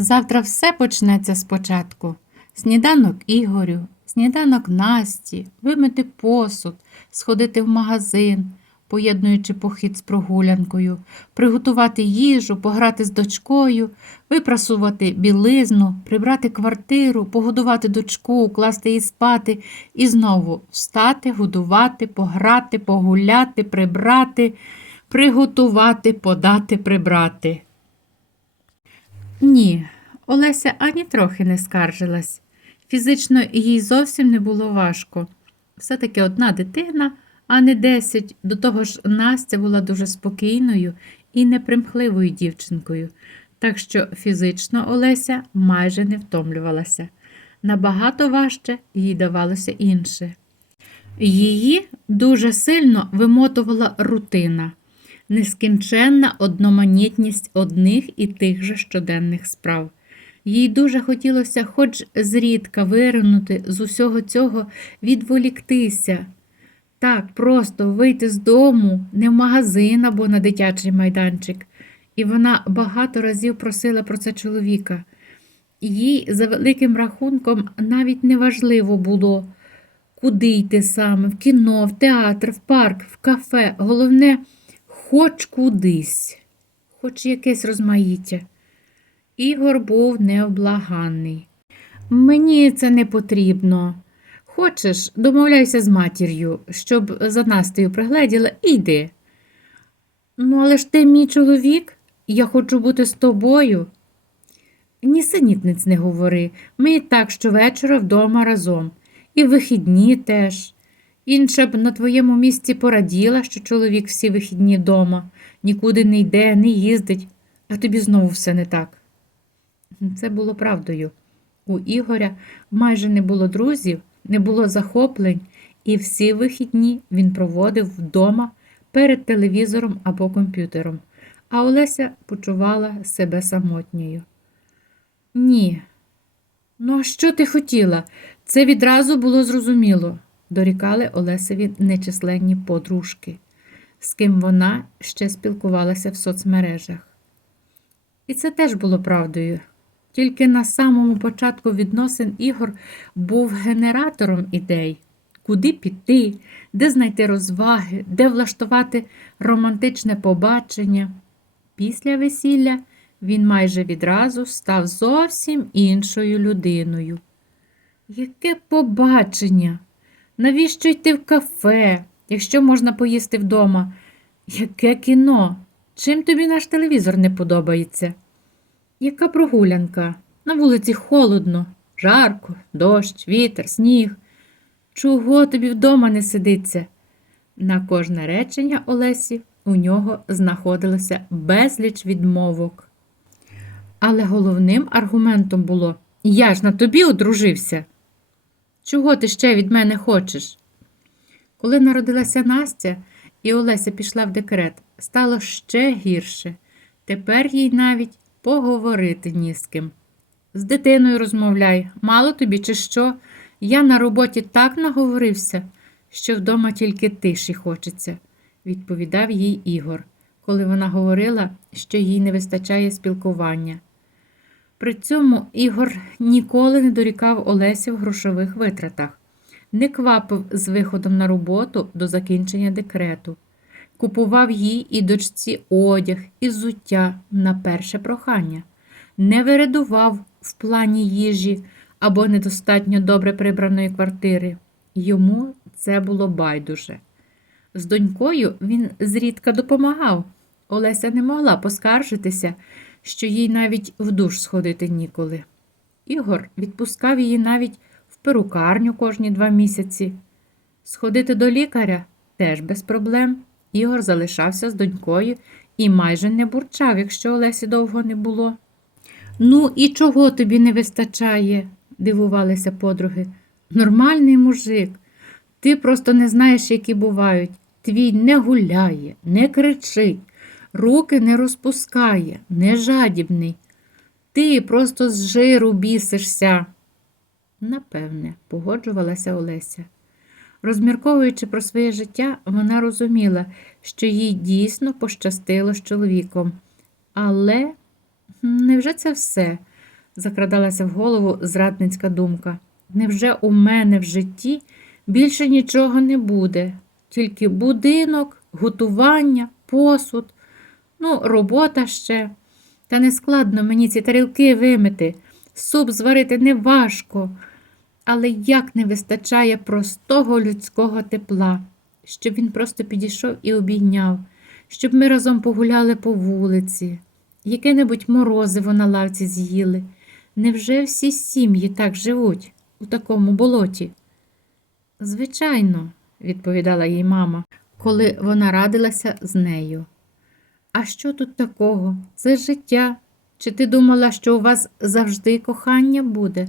Завтра все почнеться спочатку. Сніданок Ігорю, сніданок Насті, вимити посуд, сходити в магазин, поєднуючи похід з прогулянкою, приготувати їжу, пограти з дочкою, випрасувати білизну, прибрати квартиру, погодувати дочку, укласти її спати і знову встати, годувати, пограти, погуляти, прибрати, приготувати, подати, прибрати. Ні, Олеся ані трохи не скаржилась. Фізично їй зовсім не було важко. Все-таки одна дитина, а не десять. До того ж, Настя була дуже спокійною і непримхливою дівчинкою, так що фізично Олеся майже не втомлювалася. Набагато важче їй давалося інше. Її дуже сильно вимотувала рутина, нескінченна одноманітність одних і тих же щоденних справ. Їй дуже хотілося хоч зрідка виринути з усього цього, відволіктися. Так, просто вийти з дому, не в магазин або на дитячий майданчик. І вона багато разів просила про це чоловіка. Їй, за великим рахунком, навіть не важливо було, куди йти саме, в кіно, в театр, в парк, в кафе. Головне, хоч кудись, хоч якесь розмаїття. Ігор був необлаганний. Мені це не потрібно. Хочеш, домовляйся з матір'ю, щоб за Настею пригледіла, і йди. Ну, але ж ти мій чоловік, я хочу бути з тобою. Ні синітниць не говори. Ми і так щовечора вдома разом. І вихідні теж. Інша б на твоєму місці пораділа, що чоловік всі вихідні вдома, нікуди не йде, не їздить, а тобі знову все не так. Це було правдою. У Ігоря майже не було друзів, не було захоплень, і всі вихідні він проводив вдома перед телевізором або комп'ютером, а Олеся почувала себе самотньою. Ні. Ну, а що ти хотіла? Це відразу було зрозуміло, дорікали Олесеві нечисленні подружки, з ким вона ще спілкувалася в соцмережах. І це теж було правдою. Тільки на самому початку відносин Ігор був генератором ідей, куди піти, де знайти розваги, де влаштувати романтичне побачення. Після весілля він майже відразу став зовсім іншою людиною. Яке побачення? Навіщо йти в кафе, якщо можна поїсти вдома? Яке кіно? Чим тобі наш телевізор не подобається? Яка прогулянка? На вулиці холодно, жарко, дощ, вітер, сніг. Чого тобі вдома не сидиться? На кожне речення Олесі у нього знаходилося безліч відмовок. Але головним аргументом було я ж на тобі одружився. Чого ти ще від мене хочеш? Коли народилася Настя і Олеся пішла в декрет, стало ще гірше. Тепер їй навіть поговорити ні з ким. З дитиною розмовляй, мало тобі, чи що? Я на роботі так наговорився, що вдома тільки тиші хочеться, відповідав їй Ігор, коли вона говорила, що їй не вистачає спілкування. При цьому Ігор ніколи не дорікав Олесі в грошових витратах, не квапив з виходом на роботу до закінчення декрету, купував їй і дочці одяг і взуття на перше прохання, не вирадував в плані їжі або недостатньо добре прибраної квартири. Йому це було байдуже. З донькою він зрідка допомагав. Олеся не могла поскаржитися, що їй навіть в душ сходити ніколи. Ігор відпускав її навіть в перукарню кожні два місяці. Сходити до лікаря теж без проблем. Ігор залишався з донькою і майже не бурчав, якщо Олесі довго не було. Ну, і чого тобі не вистачає? дивувалися подруги. Нормальний мужик. Ти просто не знаєш, які бувають. Твій не гуляє, не кричить, руки не розпускає, не жадібний. Ти просто з жиру бісишся. Напевне, погоджувалася Олеся. Розмірковуючи про своє життя, вона розуміла, що їй дійсно пощастило з чоловіком. Але невже це все? закрадалася в голову зрадницька думка. Невже у мене в житті більше нічого не буде? Тільки будинок, готування, посуд, ну, робота ще. Та не складно мені ці тарілки вимити, суп зварити не важко, але як не вистачає простого людського тепла, щоб він просто підійшов і обійняв, щоб ми разом погуляли по вулиці, яке-небудь морозиво на лавці з'їли. Невже всі сім'ї так живуть у такому болоті? Звичайно, відповідала їй мама, коли вона радилася з нею. А що тут такого? Це життя. Чи ти думала, що у вас завжди кохання буде?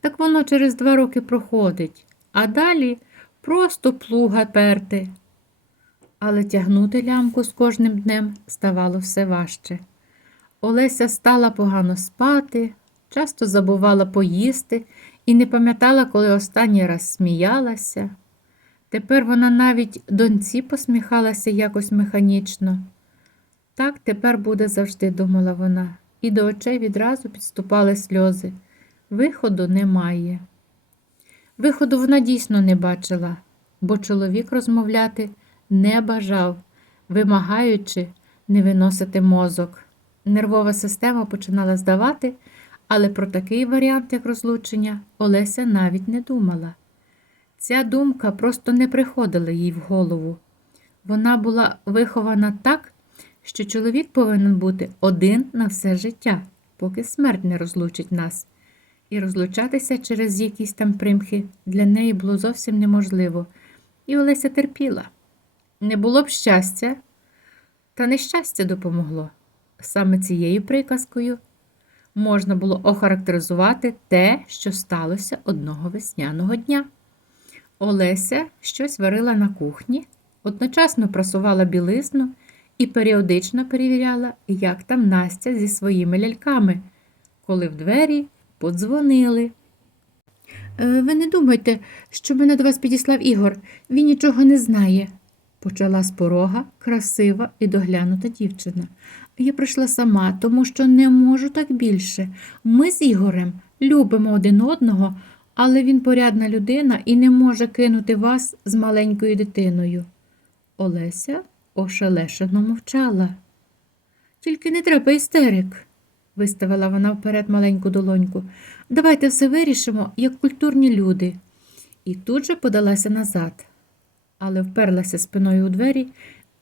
Так воно через два роки проходить, а далі просто плуга перти. Але тягнути лямку з кожним днем ставало все важче. Олеся стала погано спати, часто забувала поїсти і не пам'ятала, коли останній раз сміялася. Тепер вона навіть доньці посміхалася якось механічно. Так тепер буде завжди, думала вона, і до очей відразу підступали сльози. Виходу немає. Виходу вона дійсно не бачила, бо чоловік розмовляти не бажав, вимагаючи не виносити мозок. Нервова система починала здавати, але про такий варіант, як розлучення, Олеся навіть не думала. Ця думка просто не приходила їй в голову. Вона була вихована так, що чоловік повинен бути один на все життя, поки смерть не розлучить нас. І розлучатися через якісь там примхи для неї було зовсім неможливо, і Олеся терпіла. Не було б щастя, та нещастя допомогло. Саме цією приказкою можна було охарактеризувати те, що сталося одного весняного дня. Олеся щось варила на кухні, одночасно прасувала білизну і періодично перевіряла, як там Настя зі своїми ляльками, коли в двері подзвонили. «Е, Ви не думайте, що мене до вас підіслав Ігор, він нічого не знає, почала з порога красива і доглянута дівчина. Я прийшла сама, тому що не можу так більше. Ми з Ігорем любимо один одного, але він порядна людина і не може кинути вас з маленькою дитиною. Олеся ошелешено мовчала. Тільки не треба істерик, виставила вона вперед маленьку долоньку. Давайте все вирішимо, як культурні люди. І тут же подалася назад, але вперлася спиною у двері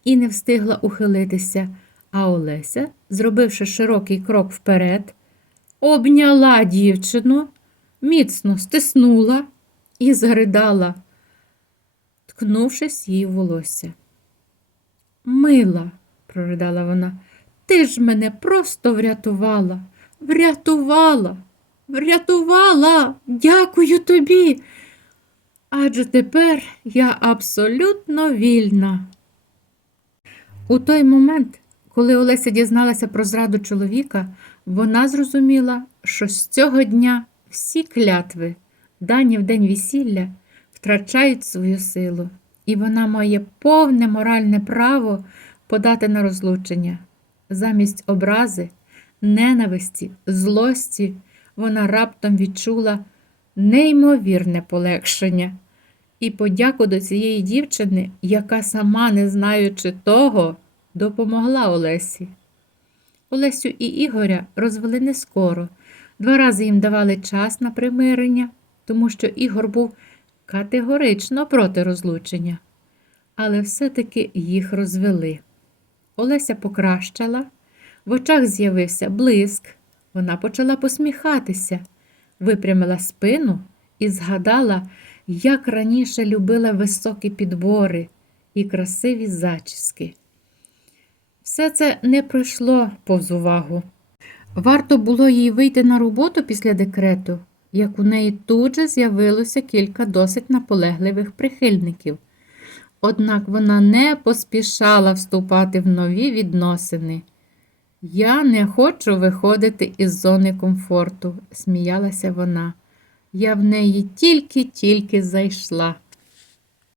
і не встигла ухилитися, а Олеся, зробивши широкий крок вперед, обняла дівчину, міцно стиснула і заридала, ткнувшись їй в волосся. Мила, проридала вона, ти ж мене просто врятувала, врятувала, врятувала, дякую тобі. Адже тепер я абсолютно вільна. У той момент, коли Олеся дізналася про зраду чоловіка, вона зрозуміла, що з цього дня всі клятви, дані в день весілля, втрачають свою силу, і вона має повне моральне право подати на розлучення. Замість образи, ненависті, злості вона раптом відчула неймовірне полегшення і подяку до цієї дівчини, яка, сама не знаючи того, допомогла Олесі. Олесю і Ігоря розвели не скоро. Два рази їм давали час на примирення, тому що Ігор був категорично проти розлучення. Але все-таки їх розвели. Олеся покращала, в очах з'явився блиск. Вона почала посміхатися, випрямила спину і згадала, як раніше любила високі підбори і красиві зачіски. Все це не пройшло повз увагу. Варто було їй вийти на роботу після декрету, як у неї тут же з'явилося кілька досить наполегливих прихильників. Однак вона не поспішала вступати в нові відносини. Я не хочу виходити із зони комфорту, сміялася вона. Я в неї тільки-тільки зайшла.